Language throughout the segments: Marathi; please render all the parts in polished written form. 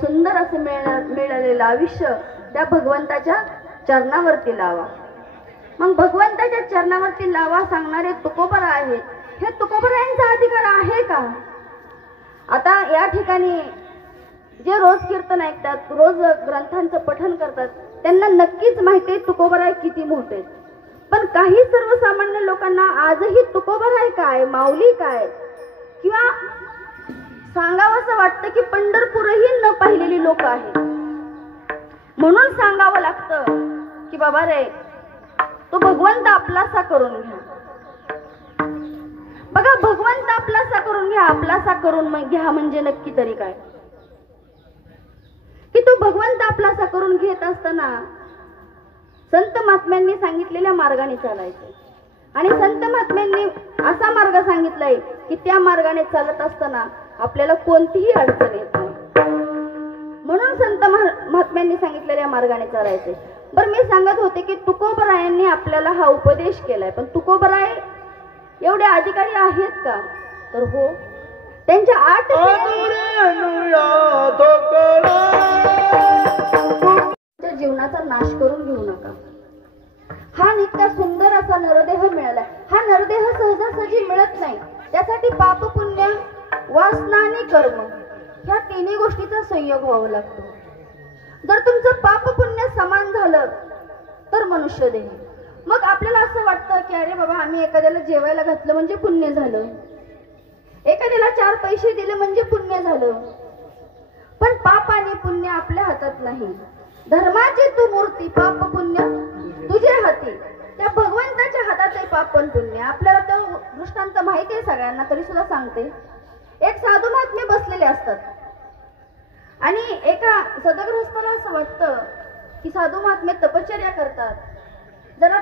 सुंदर असं मिळालेलं आयुष्य त्या भगवंताच्या चरणावरती लावा। मग भगवंताच्या चरणावरती लावा सांगणारे तुकोबरा आहेत, हे तुकोबरायांचा अधिकार आहे का? आता या ठिकाणी जे रोज कीर्तन ऐकतात, रोज ग्रंथांचं पठण करतात, त्यांना नक्कीच माहिती आहे तुकोबराय किती मोठे। पण काही सर्वसामान्य लोकांना आजही तुकोबराय काय, माऊली काय, किंवा सांगावंसं वाटतं की पंढरपूरही न पाहिलेली लोक आहेत, म्हणून सांगावं लागतं की बाबा रे, तो भगवंत आपलासा करून घ्या। बघा, भगवंत आपलासा करून घ्या, आपलासा करून घ्या म्हणजे नक्की तरी काय? की तो भगवंत आपलासा करून घेत असताना संत महात्म्यांनी सांगितलेल्या मार्गाने चालायचं, आणि संत महात्म्यांनी असा मार्ग सांगितलाय की त्या मार्गाने चालत असताना आपल्याला कोणतीही अडचण येत नाही, म्हणून संत महात्म्यांनी सांगितलेल्या मार्गाने चालायचे। बरं, मी सांगत होते की तुकोबरायांनी आपल्याला हा उपदेश केलाय, पण तुकोबराय एवढे अधिकारी आहेत का? तर हो, त्यांच्या 8 जीवनाचा नाश करून घेऊ नका। हा इतका सुंदर असा नरदेह मिळाला, हा नरदेह सहजासहजी मिळत नाही, त्यासाठी पाप पुण्य वासना आणि कर्म ह्या तिन्ही गोष्टीचा संयोग व्हावा लागतो। जर तुमचं पाप पुण्य समान झालं तर मनुष्य देह, मग आपल्याला असं वाटतं की अरे बाबा, आम्ही एखाद्याला जेवायला घातलं म्हणजे पुण्य झालं, एखाद्याला 4 पैसे दिले म्हणजे पुण्य झालं, पण पाप आणि पुण्य आपल्या हातात नाही। धर्माची तू मूर्ती, पाप पुण्य तुझ्या हाती। त्या भगवंताच्या हातात आहे पाप आणि पुण्य। आपल्याला तो दृष्टांत माहिती आहे सगळ्यांना, तरी सुद्धा सांगते। एक साधू महात्मे बसलेले असतात आणि एका सदगृहस्थाला असं वाटतं की साधू महात्मे तपश्चर्या करतात, जरा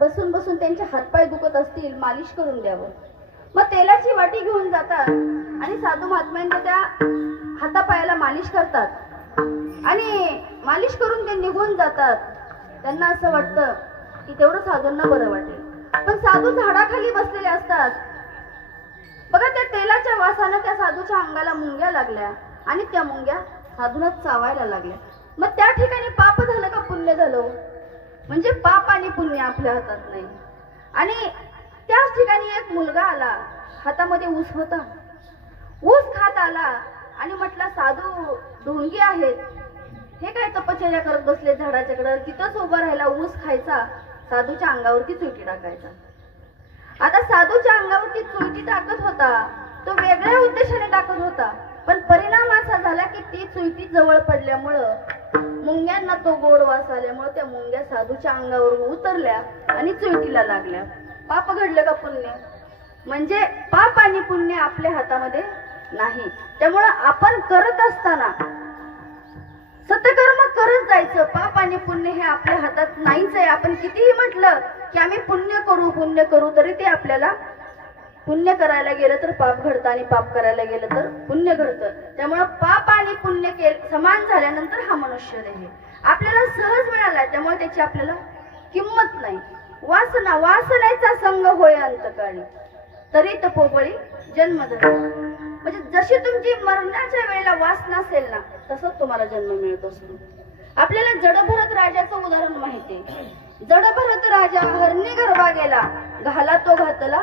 बसून बसून त्यांचे हातपाय दुखत असतील, मालिश करून द्यावं। मग तेलाची वाटी घेऊन जातात आणि साधू महात्म्यांच्या त्या हातापायाला मालिश करतात आणि मालिश करून ते निघून जातात। त्यांना असं वाटतं की तेवढं साधूंना बरं वाटेल, पण साधू झाडाखाली बसलेले असतात। बघा, त्या तेलाच्या वासानं त्या साधूच्या अंगाला मुंग्या लागल्या आणि त्या मुंग्या साधूला चावायला लागल्या। मग त्या ठिकाणी पाप झालं का पुण्य झालं? म्हणजे पाप आणि पुण्य आपल्या हातात नाही। आणि त्याच ठिकाणी एक मुलगा आला, हातामध्ये ऊस होता, ऊस खात आला आणि म्हटला, साधू ढोंगी आहेत, हे काय तपश्चर्या करत बसले झाडाच्या कडे? तिथंच उभा राहिला, ऊस खायचा, साधूच्या अंगावरती चुईटी टाकायचा। आता साधूच्या अंगावरती चुईटी टाकत होता, तो वेगळ्या उद्देशाने टाकत होता, पण परिणाम असा झाला की ती चुईटी जवळ पडल्यामुळं मुंग्यांना तो गोड वास आल्यामुळे त्या मुंग्या साधूच्या अंगावरून उतरल्या आणि चुईटीला लागल्या। पाप घडलं का पुण्य? म्हणजे पाप आणि पुण्य आपल्या हातामध्ये नाही। त्यामुळे आपण करत असताना सत्कर्म करत जायचं, पाप आणि पुण्य हे आपल्या हातात नाहीच आहे। आपण कितीही म्हटलं की आम्ही पुण्य करू, तरी ते आपल्याला पुण्य करायला गेलं तर पाप घडतं आणि पाप करायला गेलं तर पुण्य घडतं। त्यामुळे पाप आणि पुण्य समान झाल्यानंतर हा मनुष्य देह आपल्याला सहज मिळाला, त्यामुळे त्याची आपल्याला किंमत नाही। वासनेचा संग होय अंतकाळी, तरी तपोबळी जन्मधर। म्हणजे जशी तुमची मरणाच्या वेळेला वासना असेल ना, तसंच तुम्हाला जन्म मिळत असतो। आपल्याला जडभरत राजाचं उदाहरण माहिती आहे। जडभरत राजा हरणी गर्भा गेला, घाला तो घातला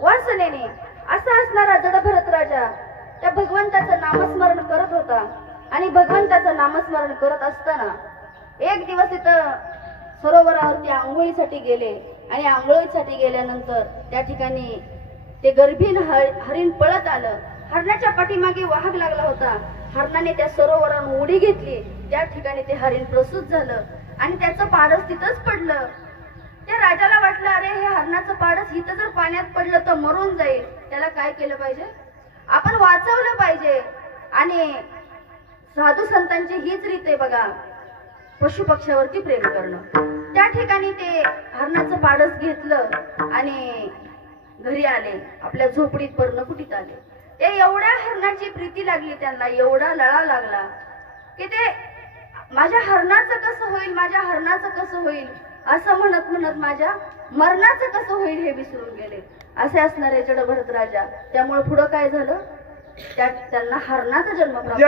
वासनेने। असा असणारा जडभरत राजा त्या भगवंताचं नामस्मरण करत होता, आणि भगवंताचं नामस्मरण करत असताना एक दिवस इथं सरोवरावरती आंघोळीसाठी गेले, आणि आंघोळीसाठी गेल्यानंतर त्या ठिकाणी ते गर्भीण हरिण पळत आलं। हरणाच्या पाठीमागे वाघ लागला होता, हरणाने त्या सरोवरावर उडी घेतली, त्या ठिकाणी ते हरिण प्रसूत झालं आणि त्याचं पाडस तिथंच पडलं। त्या राजाला वाटलं, अरे हे हरणाचं पाडस इथं जर पाण्यात पडलं तर मरून जाईल, त्याला काय केलं पाहिजे, आपण वाचवलं पाहिजे। आणि साधू संतांची हीच रीत आहे बघा, पशु पक्ष्यावरती प्रेम करणं। त्या ठिकाणी ते हरणाचं पाडस घेतलं आणि घरी आले, आपल्या झोपडीत पर्णकुटीत आले। ते एवढ्या हरणाची प्रीती लागली त्यांना, एवढा लळा लागला की ते माझ्या हरणाचं कसं होईल, माझ्या हरणाचं कसं होईल असं म्हणत म्हणत माझ्या मरणाचं कसं होईल हे विसरून गेले। असे असणारे जडभरत राजा। त्यामुळे पुढं काय झालं, त्यांना हरणाचा जन्म प्राप्त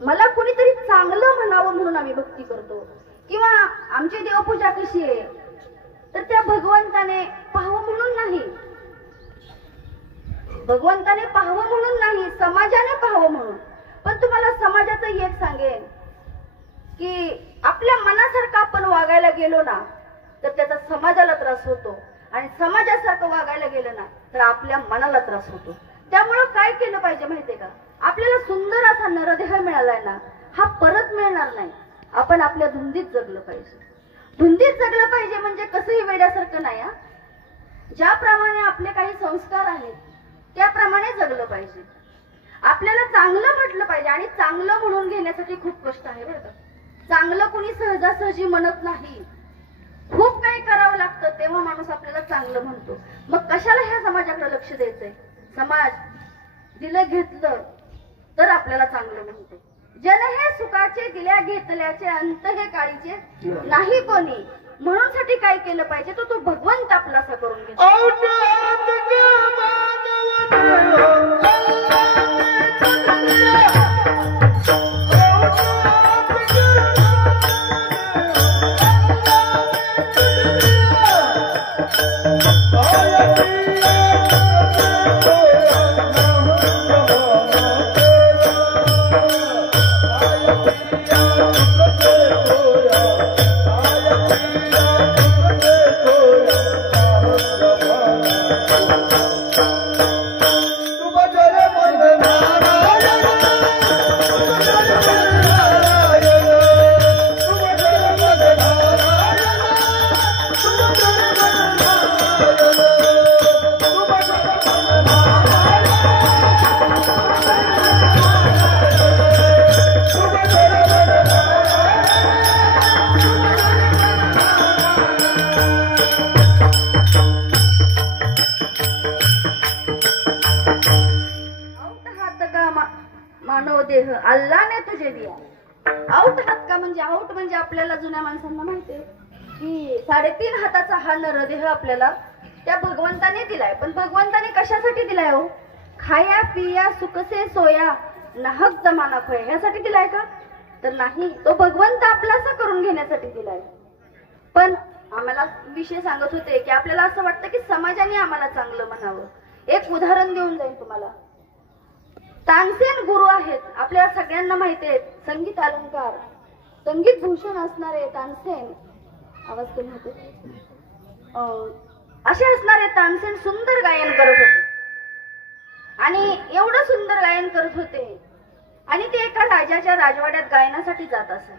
मला कोणीतरी चांगलं म्हणावं म्हणून आम्ही भक्ती करतो, किंवा आमची देवपूजा कशी आहे तर त्या भगवंताने पाहावं म्हणून नाही, भगवंताने पाहावं म्हणून नाही, समाजाने पाहावं म्हणून. पण तुम्हाला समाजाचं एक सांगेन की आपल्या मनासारखं आपण वागायला गेलो ना तर त्याचा समाजाला त्रास होतो, आणि समाजासारखं वागायला गेलं ना तर आपल्या मनाला त्रास होतो. त्यामुळं काय केलं पाहिजे माहितीये का, आपल्याला सुंदर असा नरदेह मिळालाय ना, हा परत मिळणार नाही. आपण आपल्या धुंदीत जगलं पाहिजे. धुंदीत जगलं पाहिजे म्हणजे कसंही वेड्यासारखं नाही. ज्याप्रमाणे आपले काही संस्कार आहेत त्याप्रमाणे जगलं पाहिजे. आपल्याला चांगलं म्हटलं पाहिजे, आणि चांगलं म्हणून घेण्यासाठी खूप कष्ट आहे बरं का. चांगलं कुणी सहजासहजी म्हणत नाही, खूप काही करावं लागतं तेव्हा माणूस आपल्याला चांगलं म्हणतो. मग कशाला ह्या समाजाकडे लक्ष द्यायचंय. समाज दिलं घेतलं तर आपल्याला चांगलं म्हणते. जन हे सुखाचे दिल्या घेतल्याचे अंत हे काळीचे नाही कोणी, म्हणून साठी काय केलं पाहिजे तो भगवंत आपलासा करून घेतो. मानव देह अल्लाने तुझे दिया. आऊट हात का म्हणजे, आऊट म्हणजे आपल्याला जुन्या माणसांना माहितीये की 3.5 हाताचा हा नरदेह आपल्याला त्या भगवंताने दिलाय. पण भगवंताने कशासाठी दिलाय हो? खाया पिया सुखसे सोया नाहक जमाना खोया ह्यासाठी दिलाय का? तर नाही, तो भगवंत आपलासा करून घेण्यासाठी दिलाय. पण आम्हाला विषय सांगत होते की आपल्याला असं वाटतं की समाजाने आम्हाला चांगलं म्हणावं. एक उदाहरण देऊन जाईल तुम्हाला. तानसेन गुरु आहेत, आपल्याला सगळ्यांना माहिती आहेत, संगीत अलंकार संगीत भूषण असणारे तानसेन, आवाज कमी होते, असे असणारे तानसेन सुंदर गायन करत होते. आणि एवढं सुंदर गायन करत होते, आणि ते एका राजाच्या राजवाड्यात गायनासाठी जात असे.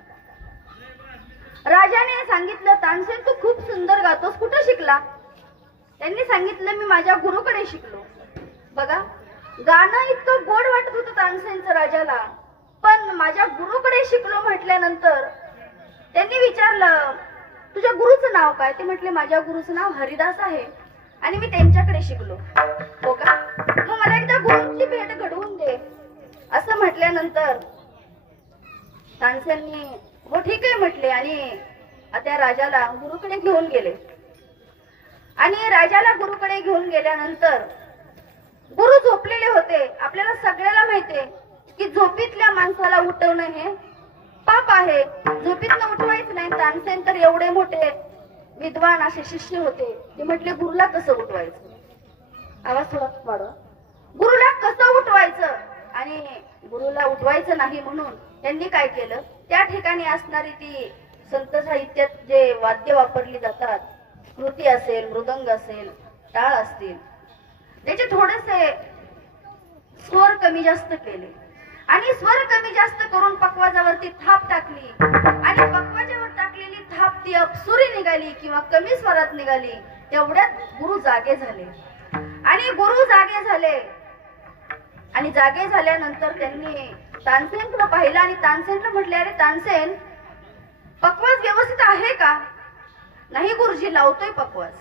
राजाने सांगितलं, तानसेन तू खूप सुंदर गातोस, कुठे शिकला? त्यांनी सांगितलं, मी माझ्या गुरुकडे शिकलो. बघा, गाणं इतकं गोड वाटत होतं तानसेनचं राजाला, पण माझ्या गुरुकडे शिकलो म्हटल्यानंतर त्यांनी विचारलं, तुझ्या गुरुचं नाव काय? ते म्हटले, माझ्या गुरुचं नाव हरिदास आहे आणि मी त्यांच्याकडे शिकलो. हो का? मग मला एकदा गुरुंची भेट घडवून दे. असं म्हटल्यानंतर तानसेननी हो ठीक आहे म्हटले, आणि त्या राजाला गुरुकडे घेऊन गेले. आणि राजाला गुरुकडे घेऊन गेल्यानंतर गुरु झोपलेले होते. आपल्याला सगळ्याला माहितीये की झोपीतल्या माणसाला उठवणं हे पाप आहे, झोपीतनं उठवायचं नाही. तानसेन तर एवढे मोठे विद्वान असे शिष्य होते, ते म्हटले गुरुला कसं उठवायचं? आवाज थोडा वाढवा. गुरुला कसं उठवायचं? आणि गुरुला उठवायचं नाही म्हणून त्यांनी काय केलं, त्या ठिकाणी असणारी ती संत साहित्यात जे वाद्य वापरली जातात, कृती असेल, मृदंग असेल, टाळ असतील, त्याचे थोडेसे स्वर कमी जास्त केले, आणि स्वर कमी जास्त करून पकवाजावरती थाप टाकली, आणि पकवाजावर टाकलेली थाप ती अपसुरी निघाली किंवा कमी स्वरात निघाली. तेवढ्यात गुरु जागे झाले. आणि गुरु जागे झाले, आणि जागे झाल्यानंतर त्यांनी तानसेनकडे पाहिलं, आणि तानसेनला म्हटले, अरे तानसेन, पकवाज व्यवस्थित आहे का? नाही गुरुजी, लावतोय पकवाज.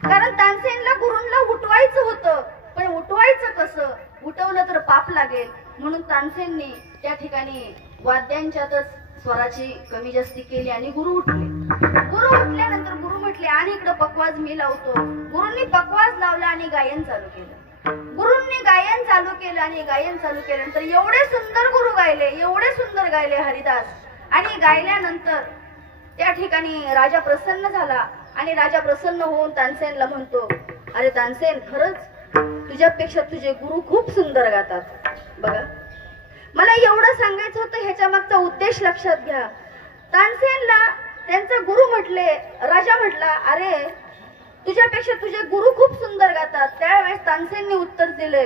कारण तानसेनला गुरुंना उठवायचं होतं, पण उठवायचं कसं? उठवलं तर पाप लागेल, म्हणून तानसेननी त्या ठिकाणी वाद्यांच्यातच स्वराची कमी जास्ती केली, आणि गुरु उठले. गुरु उठल्यानंतर गुरु म्हटले, आणि इकडे पकवाज मी लावतो. गुरुंनी पकवाज लावला आणि गायन चालू केलं. गुरूंनी गायन चालू केलं आणि गायन चालू केल्यानंतर एवढे सुंदर गुरु गायले, एवढे सुंदर गायले हरिदास. आणि गायल्यानंतर त्या ठिकाणी राजा प्रसन्न झाला आणि राजा प्रसन्न होऊन तानसेनला म्हणतो, अरे तानसेन, खरंच तुझ्यापेक्षा तुझे गुरु खूप सुंदर गातात. बघा, मला एवढं सांगायचं होतं, ह्याच्या मागचा उद्देश लक्षात घ्या. तानसेनला त्यांचा गुरु म्हटले, राजा म्हटला, अरे तुझ्यापेक्षा तुझे गुरु खूप सुंदर गातात. त्यावेळेस तानसेनने उत्तर दिले,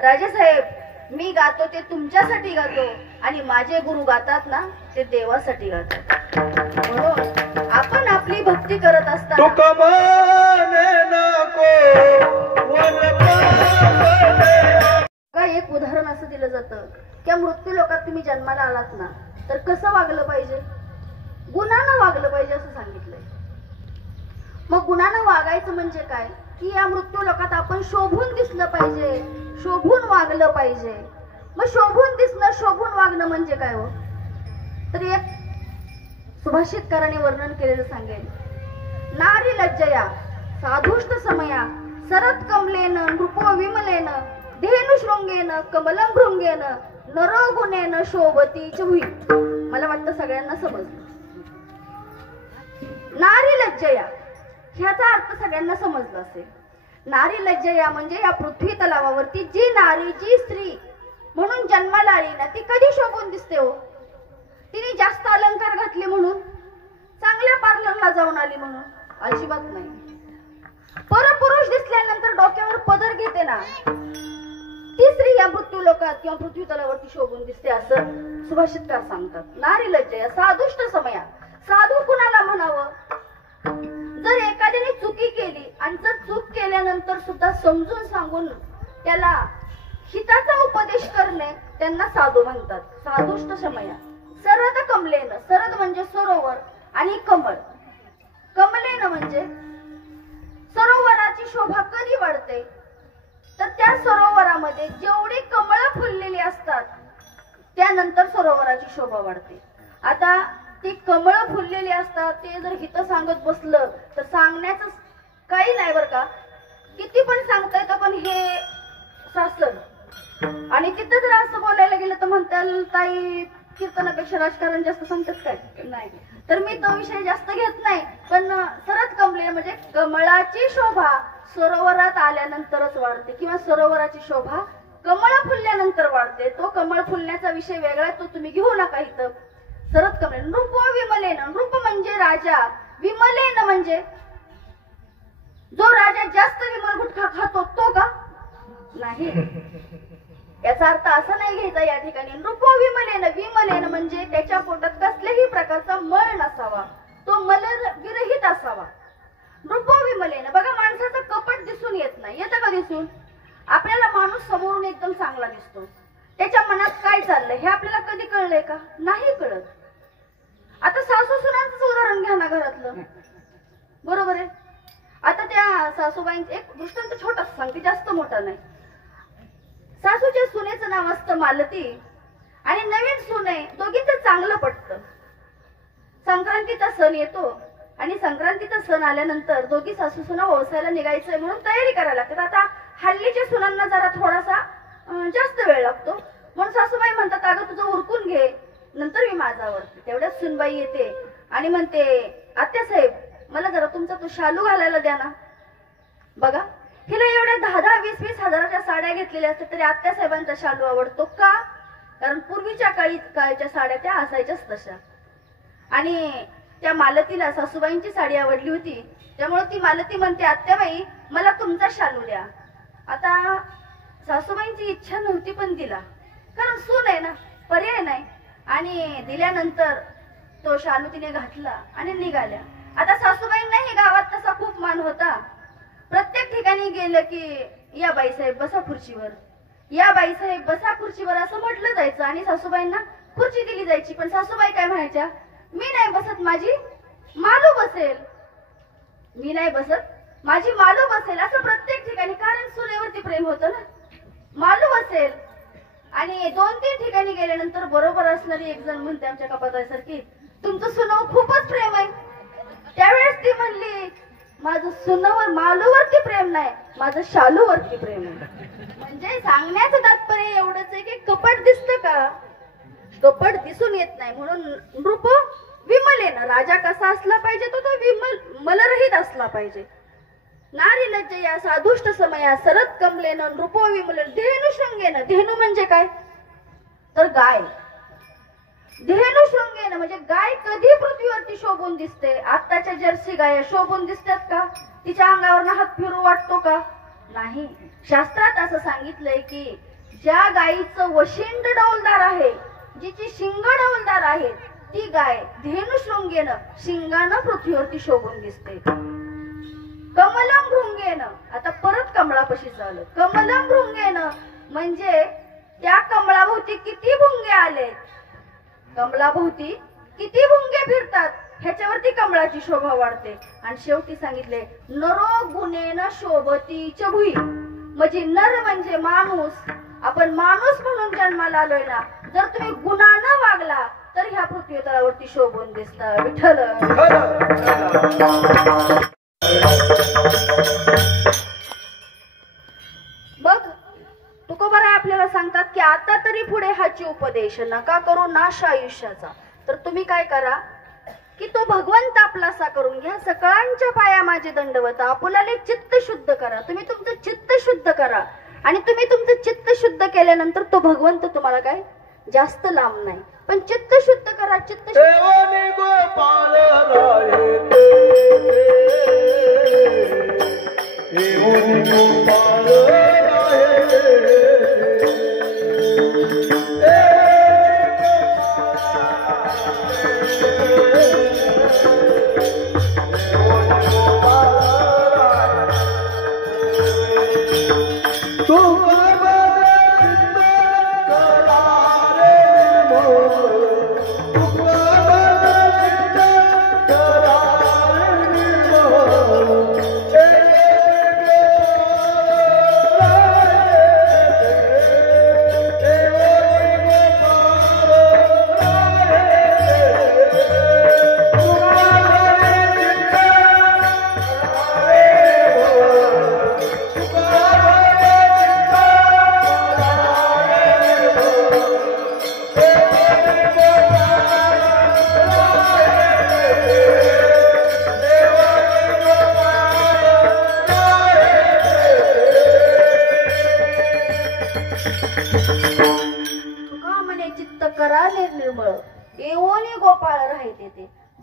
राजेसाहेब, मी गातो ते तुमच्यासाठी गातो आणि माझे गुरु गातात ना ते देवासाठी गातात. म्हणून आपण आपली भक्ती करत असताना एक उदाहरण असं दिलं जातं की मृत्यू लोकात तुम्ही जन्माला आलात ना तर कसं वागलं पाहिजे, गुणानं वागलं पाहिजे असं सांगितलंय. मग गुणानं वागायचं म्हणजे काय की या मृत्यू लोकात आपण शोभून दिसलं पाहिजे, शोभून वागलं पाहिजे. मग शोभून दिसणं, शोभून वागणं म्हणजे काय हो, तर एक सुभाषितकाराने वर्णन केलेलं सांगेल. नारी लज्जया साधुष्ट समया सरत कमलेन नृपो विमलेन धेनु शृंगेन कमलं भृंगेन नरगुणेन शोभती चहुई. मला वाटतं सगळ्यांना समजलं. नारी लज्जया ह्याचा अर्थ सगळ्यांना समजला असेल. नारी लज्जया म्हणजे या पृथ्वी तलावावरती जी नारी, जी स्त्री म्हणून जन्माला आली ना ती कधी शोभून दिसते हो. तिने जास्त अलंकार घातले म्हणून, चांगल्या पार्लरला जाऊन आली म्हणून, अजिबात नाही. परपुरुष दिसल्यानंतर डोक्यावर पदर घेते ना ती स्त्री या मृत्यू लोकात किंवा पृथ्वी तलावरती शोभून दिसते असं सुभाषितकार सांगतात. नारी लज्जया साधुष्ट समया. साधू कुणाला म्हणावं, जर एखाद्याने चुकी केली आणि जर चूक केल्यानंतर सुद्धा समजून सांगून त्याला हिताचा उपदेश करणे त्यांना साधू म्हणतात. साधुष्ट समया. सरद कमलेन, सरद म्हणजे सरोवर आणि कमळ, कमलेन म्हणजे सरोवराची शोभा कधी वाढते तर त्या सरोवरामध्ये जेवढी कमळं फुललेली असतात त्यानंतर सरोवराची शोभा वाढते. आता ती कमळं फुललेली असतात ते जर हित सांगत बसलं तर सांगण्याचं काही नाही बरं का, किती पण सांगता येतं, पण हे सासर आणि तिथं जर असं बोलायला गेलं तर म्हणताल ताई कीर्तनापेक्षा राजकारण जास्त सांगतात काय, नाही. तर मी तो विषय जास्त घेत नाही. पण सरत कमले म्हणजे कमळाची शोभा सरोवरात आल्यानंतरच वाढते किंवा सरोवराची शोभा कमळ फुलल्यानंतर वाढते. तो कमळ फुलण्याचा विषय वेगळा, तो तुम्ही घेऊ नका इथं. सरत कमले. नृप विमलेन, नृप म्हणजे राजा, विमलेन म्हणजे जो राजा जास्त विमल गुटखा खातो तो का, नाही. याचा अर्थ असा नाही घ्यायचा या ठिकाणी. नृपो विमलेन, विमलेन म्हणजे त्याच्या पोटात कसल्याही प्रकारचा मळ नसावा, तो मल विरहित असावा. नृपो विमलेन. बघा, माणसाचं कपट दिसून येत नाही, येतं का दिसून? आपल्याला माणूस समोरून एकदम चांगला दिसतो, त्याच्या मनात काय चाललंय हे आपल्याला कधी कळलंय का, नाही कळत. आता सासू सुनांचं उदाहरण घ्या ना घरातलं, बरोबर आहे. आता त्या सासूबाईंचं एक दृष्टांत छोटाच सांगते, जास्त मोठा नाही. सासूच्या सुनेचं नाव असतं मालती आणि नवीन सुने, दोघींचं चांगलं पटतं. संक्रांतीचा सण येतो आणि संक्रांतीचा सण आल्यानंतर दोघी सासू सुना ओळसायला निघायचंय म्हणून तयारी करायला लागतात. आता हल्लीच्या सुनांना जरा थोडासा जास्त वेळ लागतो म्हणून सासूबाई म्हणतात, अगं तुझं उरकून घे, नंतर मी माझा आवडते. तेवढ्याच सुनबाई येते आणि म्हणते, आत्यासाहेब मला जरा तुमचा तो शालू घालायला द्या ना. बघा, हिला एवढ्या 10-20 हजाराच्या साड्या घेतलेल्या असतात तरी आत्यासाहेबांचा शालू आवडतो का, कारण पूर्वीच्या काळच्या साड्या त्या असायच्याच तशा. आणि त्या मालतीला सासूबाईंची साडी आवडली होती, त्यामुळे ती मालती म्हणते, आत्याबाई मला तुमचा शालू द्या. आता सासूबाईंची इच्छा नव्हती पण दिला, कारण सून आहे ना, पर्याय नाही. आणि दिल्यानंतर तो शालू तिने घातला आणि निघाल्या. आता सासूबाईंनाही गावात तसा खूप मान होता. प्रत्येक ठिकाणी गेलं की या बाईसाहेब बसा खुर्चीवर, या बाईसाहेब बसा खुर्चीवर असं म्हटलं जायचं आणि सासूबाईंना खुर्ची दिली जायची. पण सासूबाई काय म्हणायच्या, मी नाही बसत, माझी मालू बसेल, मी नाही बसत, माझी मालू बसेल, असं प्रत्येक ठिकाणी. कारण सुनेवरती प्रेम होतं ना, मालू बसेल. आणि 2-3 ठिकाणी गेल्यानंतर बरोबर असणारी एक जण म्हणते आमच्या कपातासारखी, तुमचं सुनाव खूपच प्रेम आहे. त्यावेळेस ती म्हणली, माझं सुनावर मालूवरती प्रेम नाही, माझं शालूवरती प्रेम आहे. म्हणजे सांगण्याचं तात्पर्य एवढंच आहे की कपट दिसतं का, कपट दिसून येत नाही. म्हणून नृप विमलेन, राजा कसा असला पाहिजे तो मलरहित असला पाहिजे. नारी लज्जया साधुष्ट समया सरत कमलेन नृपो विमलेन धेनु शृंगेन. धेनु म्हणजे काय तर गाय. धेनु शृंगेन म्हणजे गाय कधी पृथ्वीवरती शोभून दिसते. आत्ताच्या जर्सी गाया शोभून दिसतात का, तिच्या अंगावर हात फिरू वाटतो का, नाही. शास्त्रात असं सांगितलंय की ज्या गायीचं वशिंड डौलदार आहे, जिची शिंग डौलदार आहे, ती गाय धेनु शृंगेन शिंगानं पृथ्वीवरती शोभून दिसते. कमलम भृंगेन, आता परत कमळापाशी झालं. कमलम भृंगेन म्हणजे त्या कमळाभोवती किती भुंगे आले, कमळाभोवती किती भुंगे फिरतात ह्याच्यावरती कमळाची शोभा वाढते. आणि शेवटी सांगितले नरो गुणेन शोभती च भुई, म्हणजे नर म्हणजे माणूस. आपण माणूस म्हणून जन्माला आलोय ना, जर तुम्ही गुणानं वागला तर ह्या पृथ्वी तलावरती शोभून दिसता. विठ्ठल बघ तुकोबाराय आपल्याला सांगतात की आता तरी पुढे हाची उपदेश नका करू नाश आयुष्याचा. तर तुम्ही काय करा की तो भगवंत आपलासा करून घ्या. सकळांच्या पाया माझे दंडवत, आपुलाले चित्त शुद्ध करा. तुम्ही तुमचं चित्त शुद्ध करा आणि तुम्ही तुमचं चित्त शुद्ध केल्यानंतर तो भगवंत तुम्हाला काय जास्त लांब नाही, पण चित्त शुद्ध करा. चित्त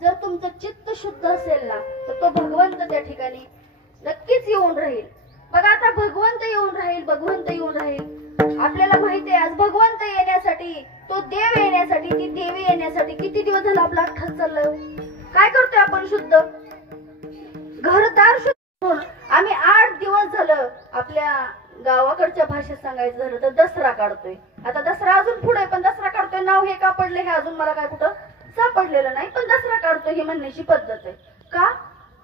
जर तुमचं चित्त शुद्ध असेल ना तर तो भगवंत त्या ठिकाणी नक्कीच येऊन राहील. बघा आता भगवंत येऊन राहील, भगवंत येऊन राहील. आपल्याला माहिती आहे आज भगवंत येण्यासाठी, तो देव येण्यासाठी, ती देवी येण्यासाठी किती दिवस झाला आपला खर्च चाललाय. काय करतोय आपण शुद्ध घरदार शुद्ध. आम्ही 8 दिवस झालं आपल्या गावाकडच्या भाषेत सांगायचं झालं तर दसरा काढतोय. आता दसरा अजून पुढे, पण दसरा काढतोय नाव हे का पडले हे अजून मला काय कुठं सापडलेलं नाही, पण दसरा काढतोय ही म्हणण्याची पद्धत आहे. का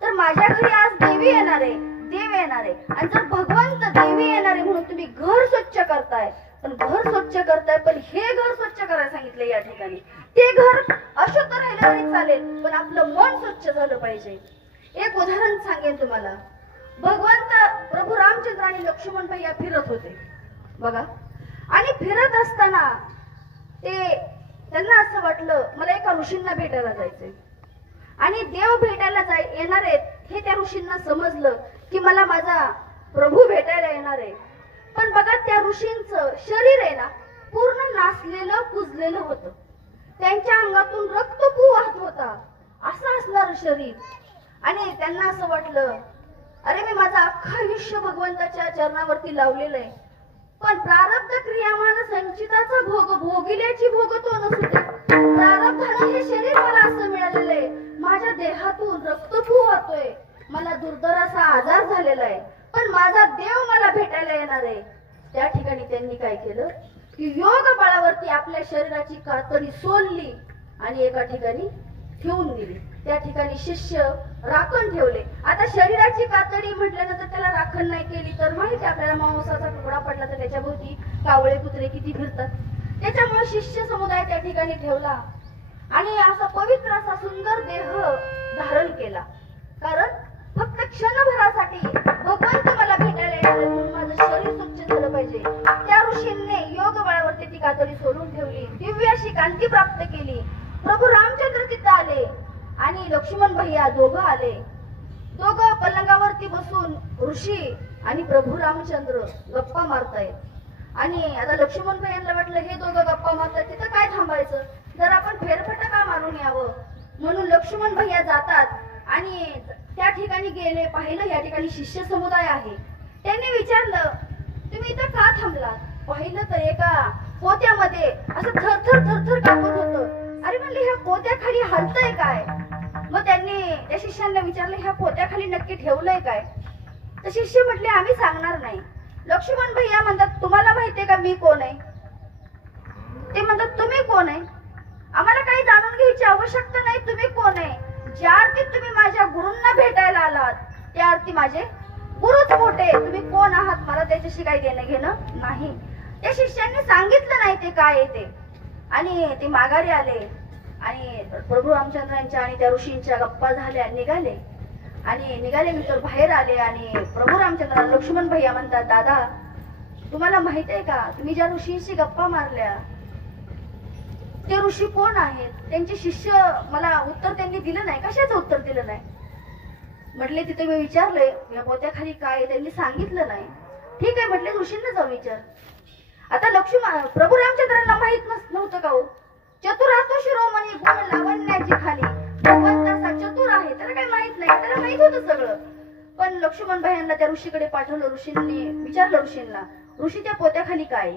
तर माझ्या घरी आज देवी येणार आहे, देव येणार आहे. आणि जर भगवंत देवी येणार आहे म्हणून तुम्ही घर स्वच्छ करताय, पण घर स्वच्छ करताय पण हे घर स्वच्छ करायला सांगितलं या ठिकाणी. ते घर अशुद्ध राहिलं तरी चालेल, पण आपलं मन स्वच्छ झालं पाहिजे. एक उदाहरण सांगेन तुम्हाला. भगवंत प्रभू रामचंद्र आणि लक्ष्मण भैया फिरत होते बघा, आणि फिरत असताना त्यांना असं वाटलं मला एका ऋषींना भेटायला जायचंय. आणि देव भेटायला येणार आहेत हे त्या ऋषींना समजलं की मला माझा प्रभू भेटायला येणार आहे. पण बघा त्या ऋषींचं शरीर आहे ना पूर्ण नासलेलं कुजलेलं होतं. त्यांच्या अंगातून रक्तपू वाहत होता, असं असणार शरीर. आणि त्यांना असं वाटलं अरे मी माझं अख्खं आयुष्य भगवंताच्या चरणावरती लावलेलं आहे, पण प्रारब्ध क्रियामान संचिताचा भोग भोगिल्याची भोगतो नसू दे. प्रारब्धाने हे शरीर मला असं मिळालेलं आहे, माझ्या देहातून रक्तपू वाहतोय, मला दुर्धर असा आजार झालेला आहे, पण माझा देव मला भेटायला येणार आहे. त्या ठिकाणी त्यांनी काय केलं की योग बळावरती आपल्या शरीराची कातडी सोलली आणि एका ठिकाणी ठेवून दिली. त्या ठिकाणी शिष्य राखण ठेवले. आता शरीराची कातडी म्हटल्यानंतर त्याला राखण नाही केली तर माहिती आपल्याला मांसाचा तुकडा पडला तर त्याच्या भोवती कावळे कुत्रे किती फिरतात. त्याच्यामुळे शिष्य समुदाय त्या ठिकाणी ठेवला आणि असा पवित्र असा सुंदर देह धारण केला. कारण फक्त क्षणभरासाठी भगवंत मला भेटायला येणार म्हणून माझं शरीर स्वच्छ झालं पाहिजे. त्या ऋषींनी योग बळावरती ती कातडी सोडून ठेवली, दिव्य अशी कांती प्राप्त केली. प्रभू रामचंद्र तिथं आले आणि लक्ष्मण भैया दोघं आले. दोघं पलंगावरती बसून ऋषी आणि प्रभू रामचंद्र गप्पा मारतायत. आणि आता लक्ष्मण भैयांना वाटलं हे दोघं गप्पा मारतायत, तिथं काय थांबायचं, जर आपण फेरफटका मारून यावं. म्हणून लक्ष्मण भैया जातात आणि त्या ठिकाणी गेले, पाहिलं या ठिकाणी शिष्य समुदाय आहे. त्यांनी विचारलं तुम्ही इथं का थांबलात. पाहिलं तर एका पोत्यामध्ये असं थरथर थरथर कापत होतं. अरे म्हणले ह्या पोत्याखाली हलतंय काय. मग त्यांनी त्या शिष्यांना विचारलं ह्या पोत्याखाली नक्की ठेवलंय काय. तर शिष्य म्हटले आम्ही सांगणार नाही. लक्ष्मण भैया म्हणतात तुम्हाला माहितीये का मी कोण आहे. ते म्हणतात तुम्ही कोण आहे, आम्हाला काही जाणून घ्यायची आवश्यकता नाही, तुम्ही कोण आहे. ज्या अर्थी तुम्ही माझ्या गुरूंना भेटायला आलात त्या अर्थी माझे गुरुच मोठे, तुम्ही कोण आहात मला त्याच्याशी काही देणं घेणं नाही. त्या शिष्यांनी सांगितलं नाही ते काय आहे ते. आणि ते माघारी आले आणि प्रभू रामचंद्रांच्या आणि त्या ऋषींच्या गप्पा झाल्या, निघाले. आणि निघाल्यानंतर बाहेर आले आणि प्रभू रामचंद्र लक्ष्मण भैया म्हणतात दादा तुम्हाला माहित आहे का तुम्ही ज्या ऋषींशी गप्पा मारल्या ते ऋषी कोण आहेत. त्यांचे शिष्य मला उत्तर त्यांनी दिलं नाही. कशाचं उत्तर दिलं नाही. म्हटले तिथे मी विचारले या पोत्याखाली काय, त्यांनी सांगितलं नाही. ठीक आहे म्हटले ऋषींना जाऊन विचार. आता लक्ष्मण प्रभू रामचंद्रांना माहित नव्हतं का हो, चतुरातो शिरोमणी गुण लावण्याची खाली भगवंत असा चतुर आहे, त्याला काही माहित नाही, त्याला माहित होतं सगळं. पण लक्ष्मण भाईंना त्या ऋषीकडे पाठवलं. ऋषींनी विचारलं ऋषींना ऋषी त्या पोत्याखाली काय.